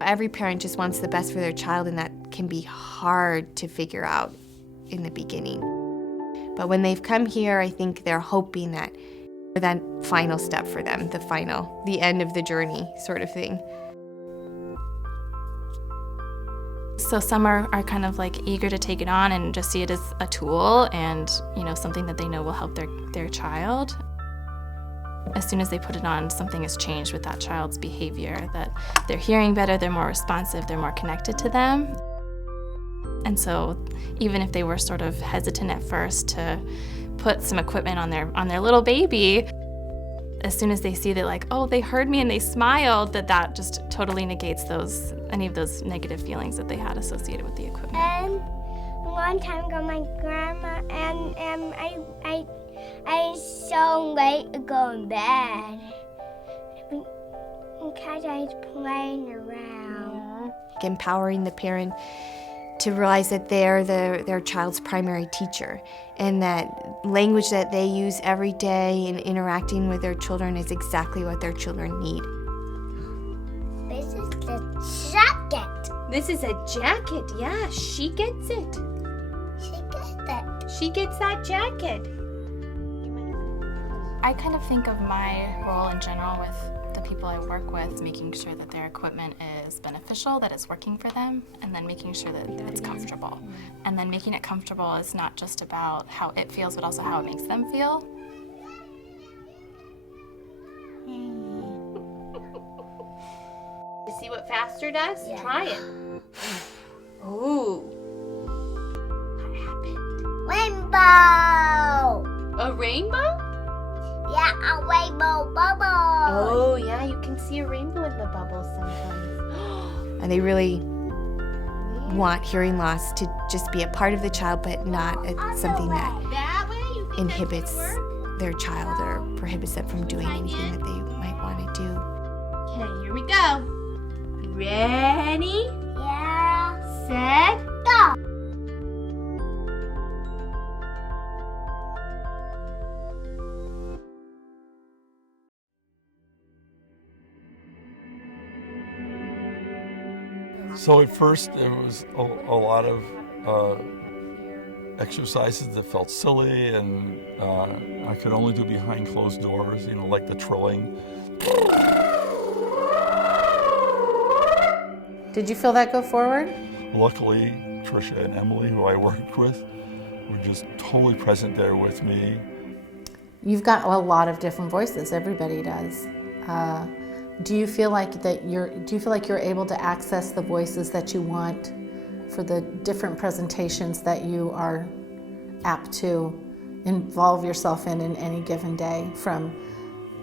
Every parent just wants the best for their child, and that can be hard to figure out in the beginning. But when they've come here, I think they're hoping that final step for them, the end of the journey sort of thing. So some are kind of like eager to take it on and just see it as a tool and, something that they know will help their child. As soon as they put it on, something has changed with that child's behavior, that they're hearing better, they're more responsive, they're more connected to them. And so even if they were sort of hesitant at first to put some equipment on their little baby, as soon as they see that, like, oh, they heard me and they smiled, that just totally negates any of those negative feelings that they had associated with the equipment. And a long time ago, my grandma and I so late to go in bed because I was playing around. Empowering the parent to realize that they're their child's primary teacher, and that language that they use every day in interacting with their children is exactly what their children need. This is the jacket. This is a jacket, yeah, she gets it. She gets it. She gets that jacket. I kind of think of my role in general with the people I work with, making sure that their equipment is beneficial, that it's working for them, and then making sure that it's comfortable. And then making it comfortable is not just about how it feels, but also how it makes them feel. You see what Faster does? Yeah. Try it. Ooh. What happened? Rainbow. A rainbow? Yeah, a rainbow bubble. Oh, yeah, you can see a rainbow in the bubbles sometimes. And they really want hearing loss to just be a part of the child, but not something that inhibits their child or prohibits them from doing anything that they might want to do. Okay, here we go. Ready? Yeah. Set, Go. So at first there was a lot of exercises that felt silly, and I could only do behind closed doors, like the trilling. Did you feel that go forward? Luckily, Tricia and Emily, who I worked with, were just totally present there with me. You've got a lot of different voices. Everybody does. Do you feel like you're able to access the voices that you want for the different presentations that you are apt to involve yourself in any given day, from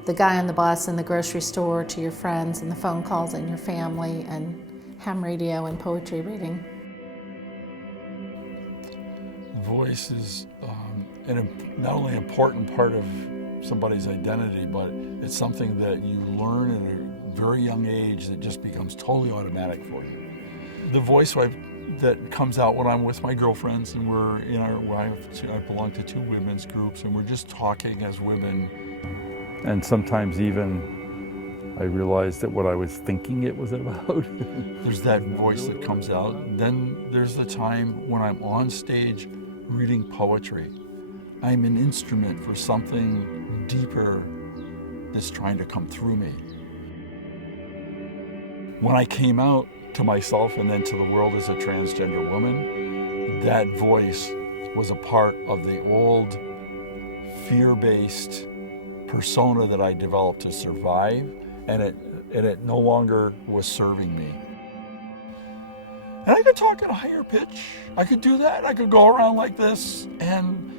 the guy on the bus and the grocery store to your friends and the phone calls and your family and ham radio and poetry reading? Voice is not only an important part of somebody's identity, but it's something that you learn at a very young age that just becomes totally automatic for you. The voice that comes out when I'm with my girlfriends and we're I belong to 2 women's groups and we're just talking as women. And sometimes even I realize that what I was thinking it was about. There's that voice that comes out. Then there's the time when I'm on stage reading poetry. I'm an instrument for something deeper that's trying to come through me. When I came out to myself and then to the world as a transgender woman, that voice was a part of the old fear-based persona that I developed to survive, and it no longer was serving me. And I could talk at a higher pitch. I could do that. I could go around like this and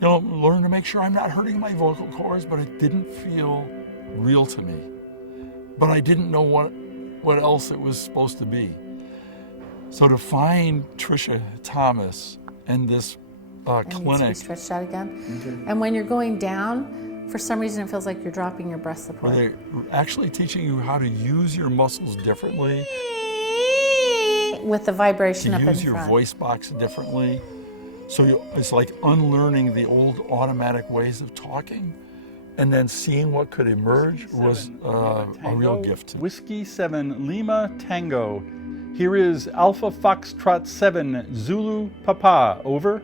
learn to make sure I'm not hurting my vocal cords, but it didn't feel real to me. But I didn't know what else it was supposed to be. So to find Tricia Thomas and this clinic. Stretched out again. Okay. And when you're going down, for some reason it feels like you're dropping your breath support. They're actually teaching you how to use your muscles differently. With the vibration up in front. To use your voice box differently. So it's like unlearning the old automatic ways of talking and then seeing what could emerge was a real gift. Whiskey 7 Lima Tango. Here is Alpha Foxtrot 7 Zulu Papa. Over.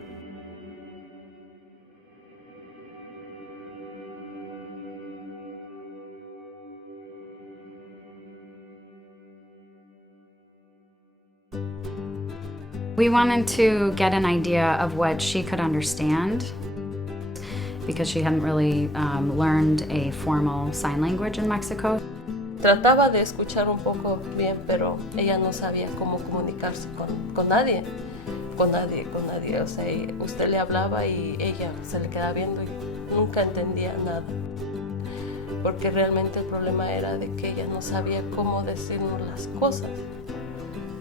We wanted to get an idea of what she could understand because she hadn't really learned a formal sign language in Mexico. Trataba de escuchar un poco bien, pero ella no sabía cómo comunicarse con nadie. O sea, usted le hablaba y ella se le quedaba viendo y nunca entendía nada. Porque realmente el problema era de que ella no sabía cómo decirnos las cosas.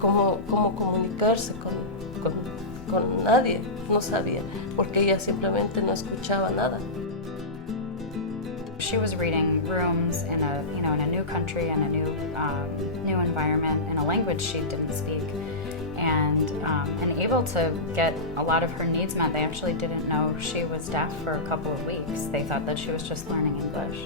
Cómo comunicarse con nadie, no sabía, porque ella simplemente no escuchaba nada. She was reading rooms in a new country and a new environment in a language she didn't speak, and able to get a lot of her needs met. They actually didn't know she was deaf for a couple of weeks. They thought that she was just learning English.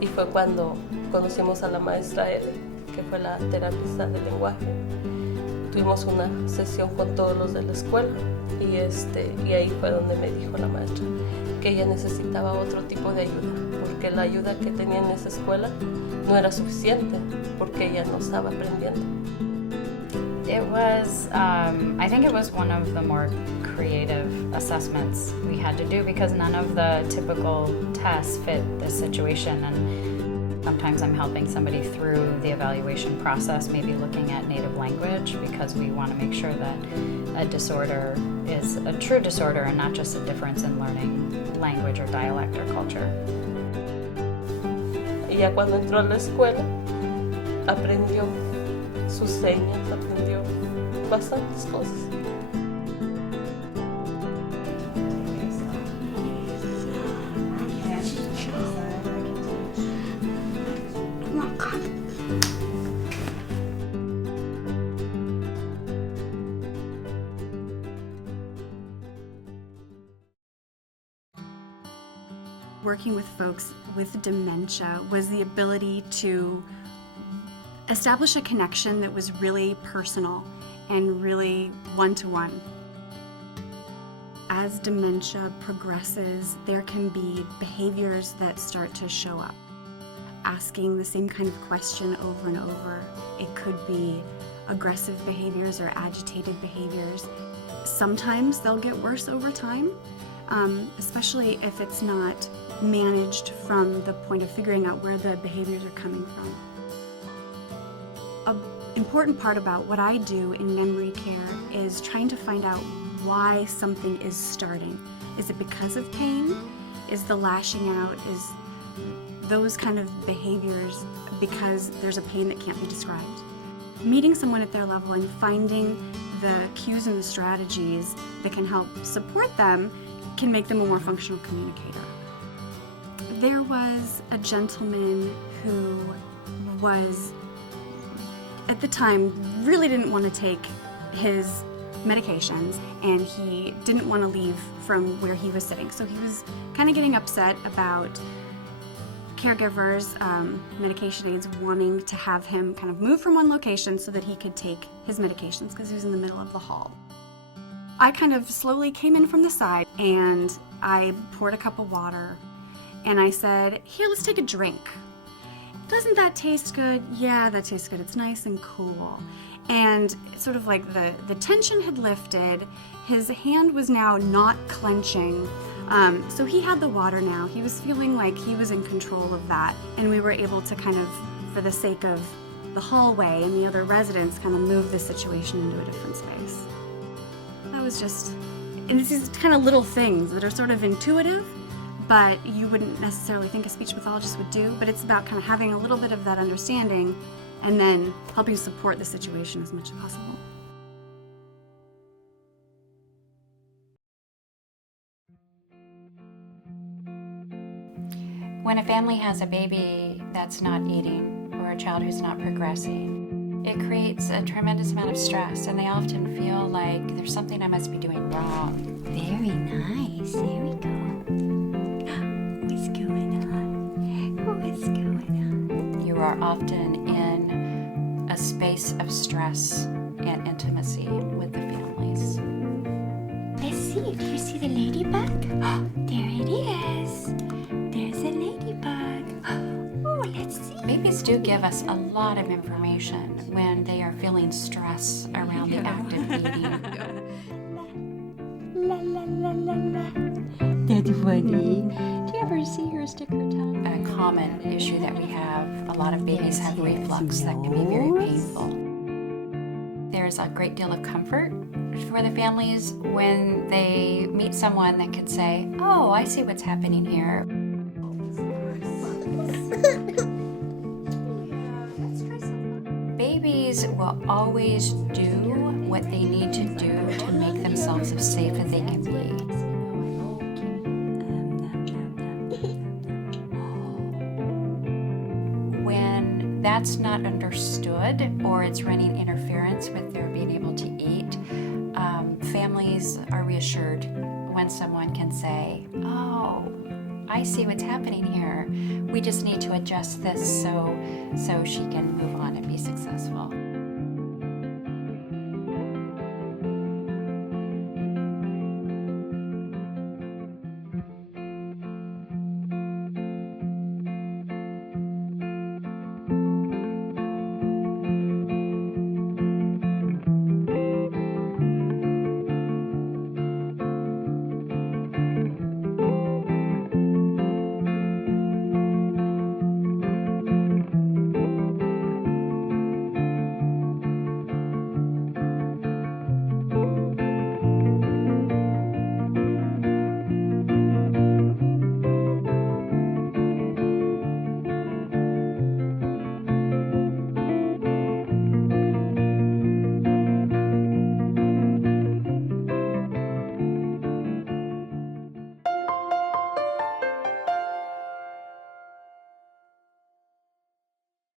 Y fue cuando conocimos a la maestra L, que fue la terapista de lenguaje. Tuvimos una sesión con todos los de la escuela y ahí fue donde me dijo la maestra que ella necesitaba otro tipo de ayuda, porque la ayuda que tenía en esa escuela no era suficiente, porque ella no estaba aprendiendo. It was, I think it was one of the more creative assessments we had to do because none of the typical tests fit this situation, and sometimes I'm helping somebody through the evaluation process, maybe looking at native language, because we want to make sure that a disorder is a true disorder and not just a difference in learning language or dialect or culture. Y ya cuando entró a la escuela, aprendió sus señas, aprendió bastantes cosas. Working with folks with dementia was the ability to establish a connection that was really personal and really one-to-one. As dementia progresses, there can be behaviors that start to show up. Asking the same kind of question over and over. It could be aggressive behaviors or agitated behaviors. Sometimes they'll get worse over time, especially if it's not managed from the point of figuring out where the behaviors are coming from. An important part about what I do in memory care is trying to find out why something is starting. Is it because of pain? Is the lashing out? Is those kind of behaviors because there's a pain that can't be described? Meeting someone at their level and finding the cues and the strategies that can help support them can make them a more functional communicator. There was a gentleman who was, at the time, really didn't want to take his medications, and he didn't want to leave from where he was sitting. So he was kind of getting upset about caregivers, medication aides wanting to have him kind of move from one location so that he could take his medications because he was in the middle of the hall. I kind of slowly came in from the side and I poured a cup of water and I said, "Here, let's take a drink. Doesn't that taste good?" "Yeah, that tastes good. It's nice and cool." And sort of like the tension had lifted. His hand was now not clenching. So he had the water now. He was feeling like he was in control of that. And we were able to kind of, for the sake of the hallway and the other residents, kind of move the situation into a different space. That was just, and it's these kind of little things that are sort of intuitive, but you wouldn't necessarily think a speech pathologist would do, but it's about kind of having a little bit of that understanding and then helping support the situation as much as possible. When a family has a baby that's not eating or a child who's not progressing, it creates a tremendous amount of stress, and they often feel like there's something I must be doing wrong. Very nice. There we go. are often in a space of stress and intimacy with the families. Let's see. Do you see the ladybug? There it is. There's a ladybug. Oh, let's see. Babies do give us a lot of information when they are feeling stress around the act of eating. La la la la la. That's funny. Do you ever see her stick her tongue? A common issue that we have, a lot of babies have reflux that can be very painful. There's a great deal of comfort for the families when they meet someone that could say, oh, I see what's happening here. Babies will always do what they need to do to make themselves as safe as they can be. When that's not understood or it's running interference with their being able to eat, families are reassured when someone can say, oh, I see what's happening here. We just need to adjust this so she can move on and be successful.